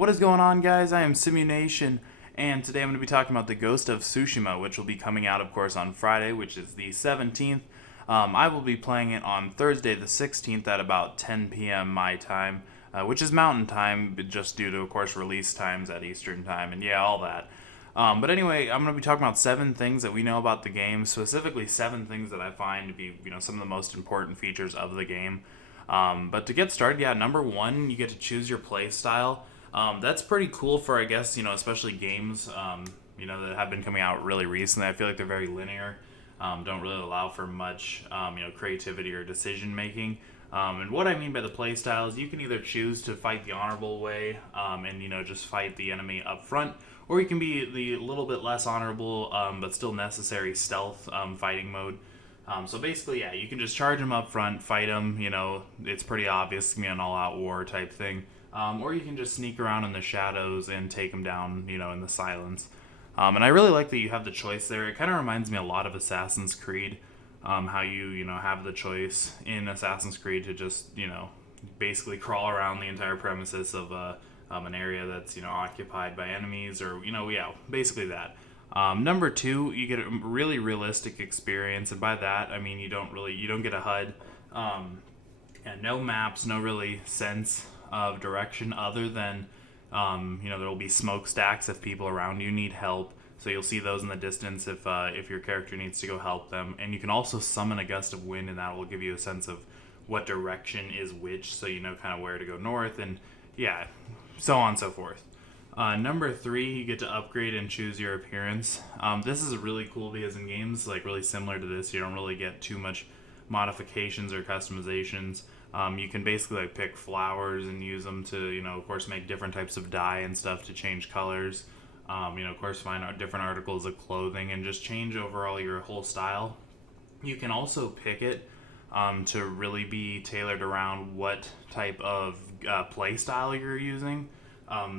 What is going on, guys? I am Simulation, and today I'm going to be talking about the Ghost of Tsushima, which will be coming out, of course, on Friday, which is the 17th. I will be playing it on Thursday, the 16th, at about 10 p.m. my time, which is Mountain Time, just due to, of course, release times at Eastern Time, and yeah, all that. But anyway, I'm going to be talking about 7 things that we know about the game, specifically 7 things that I find to be, some of the most important features of the game. But to get started, yeah, number 1, you get to choose your play style. That's pretty cool for, I guess, especially games, that have been coming out really recently. I feel like they're very linear, don't really allow for much, creativity or decision making. And what I mean by the play style is you can either choose to fight the honorable way, and just fight the enemy up front, or you can be the little bit less honorable, but still necessary stealth fighting mode. So basically, yeah, you can just charge them up front, fight them. It's pretty obvious it's gonna be an all-out war type thing. Or you can just sneak around in the shadows and take them down, in the silence. And I really like that you have the choice there. It kind of reminds me a lot of Assassin's Creed, how you have the choice in Assassin's Creed to just, basically crawl around the entire premises of an area that's, occupied by enemies or, basically that. Number 2, you get a really realistic experience, and by that I mean you don't get a HUD, and no maps, no really sense of direction other than there will be smokestacks if people around you need help, so you'll see those in the distance if your character needs to go help them, and you can also summon a gust of wind, and that will give you a sense of what direction is which, so you know kind of where to go north, and yeah, so on and so forth. Number 3, you get to upgrade and choose your appearance. This is really cool because in games like really similar to this, you don't really get too much modifications or customizations. You can basically pick flowers and use them to, of course, make different types of dye and stuff to change colors. Of course, find different articles of clothing and just change overall your whole style. You can also pick it to really be tailored around what type of play style you're using.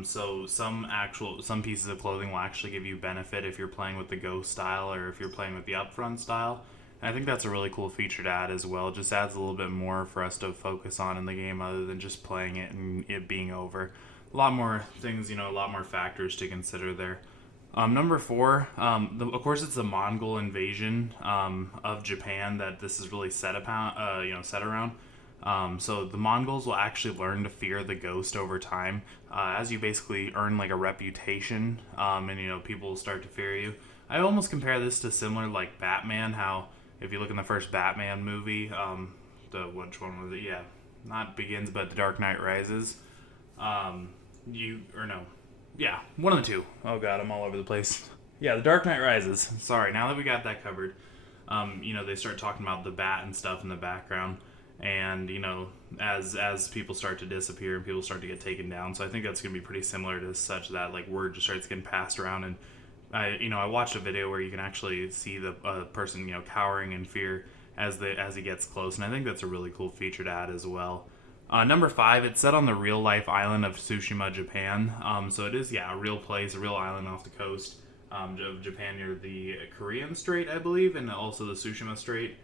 So some pieces of clothing will actually give you benefit if you're playing with the ghost style or if you're playing with the upfront style. And I think that's a really cool feature to add as well. It just adds a little bit more for us to focus on in the game other than just playing it and it being over. A lot more things, a lot more factors to consider there. Number 4, of course, it's the Mongol invasion of Japan that this is really set around. So the Mongols will actually learn to fear the ghost over time, as you basically earn like a reputation, and people will start to fear you. I almost compare this to similar like Batman, how if you look in the first Batman movie, which one was it? Yeah, not Begins, but The Dark Knight Rises. One of the two. Oh god, I'm all over the place. Yeah, The Dark Knight Rises. Sorry, now that we got that covered, they start talking about the bat and stuff in the background. And as people start to disappear and people start to get taken down, so I think that's going to be pretty similar to such that like word just starts getting passed around. And I watched a video where you can actually see the person cowering in fear as he gets close, and I think that's a really cool feature to add as well. Number 5, it's set on the real life island of Tsushima, Japan. So it is a real place, a real island off the coast of Japan near the Korean Strait, I believe, and also the Tsushima Strait.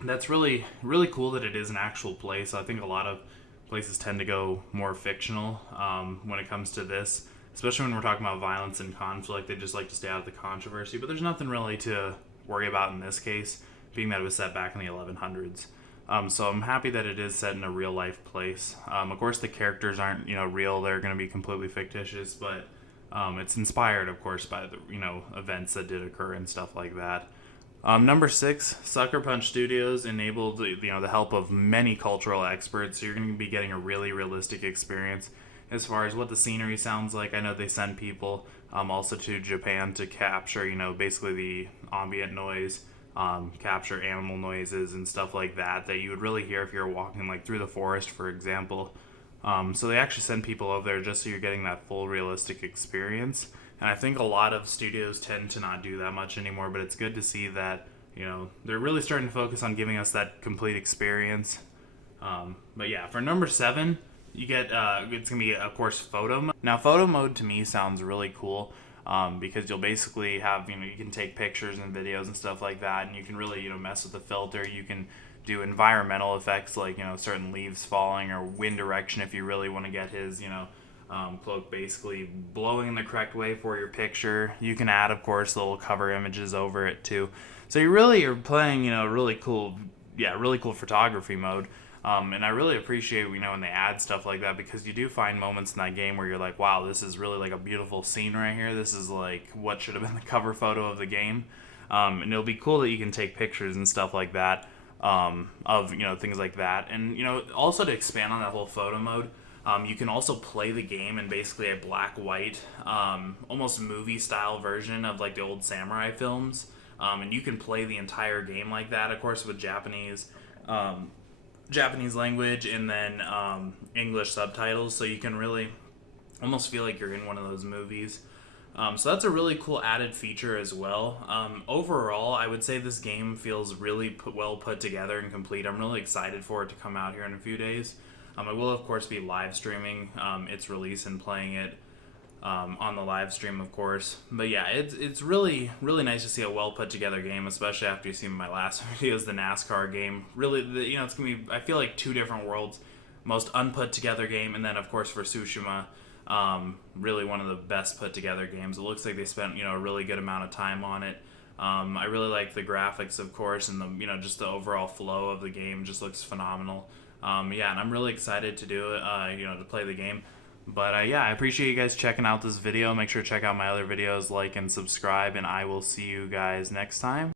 That's really, really cool that it is an actual place. I think a lot of places tend to go more fictional when it comes to this, especially when we're talking about violence and conflict. They just like to stay out of the controversy, but there's nothing really to worry about in this case, being that it was set back in the 1100s. So I'm happy that it is set in a real life place. Of course, the characters aren't real; they're going to be completely fictitious, but it's inspired, of course, by the events that did occur and stuff like that. Number 6, Sucker Punch Studios enabled the help of many cultural experts. So you're going to be getting a really realistic experience as far as what the scenery sounds like. I know they send people also to Japan to capture basically the ambient noise, capture animal noises and stuff like that you would really hear if you're walking like through the forest, for example. So they actually send people over there just so you're getting that full realistic experience. And I think a lot of studios tend to not do that much anymore, but it's good to see that, they're really starting to focus on giving us that complete experience. But yeah, for number 7, you get, it's going to be, of course, photo mode. Now, photo mode to me sounds really cool, because you'll basically have, you can take pictures and videos and stuff like that, and you can really, mess with the filter. You can do environmental effects like, certain leaves falling or wind direction if you really want to get his, Cloak basically blowing in the correct way for your picture. You can add, of course, little cover images over it too. So you really are playing, really cool, really cool photography mode. And I really appreciate, when they add stuff like that, because you do find moments in that game where you're like, wow, this is really like a beautiful scene right here. This is like what should have been the cover photo of the game. And it'll be cool that you can take pictures and stuff like that, of, things like that. And, also to expand on that whole photo mode, you can also play the game in basically a black-white, almost movie-style version of like the old samurai films. And you can play the entire game like that, of course, with Japanese language and then English subtitles, so you can really almost feel like you're in one of those movies. So that's a really cool added feature as well. Overall, I would say this game feels really well put together and complete. I'm really excited for it to come out here in a few days. I will, of course, be live streaming its release and playing it on the live stream, of course. But yeah, it's really, really nice to see a well put together game, especially after you've seen my last videos, the NASCAR game. Really, it's gonna be, I feel like, two different worlds. Most unput together game, and then of course for Tsushima, really one of the best put together games. It looks like they spent a really good amount of time on it. I really like the graphics, of course, and the just the overall flow of the game just looks phenomenal. And I'm really excited to do it, to play the game. But I appreciate you guys checking out this video. Make sure to check out my other videos, like and subscribe, and I will see you guys next time.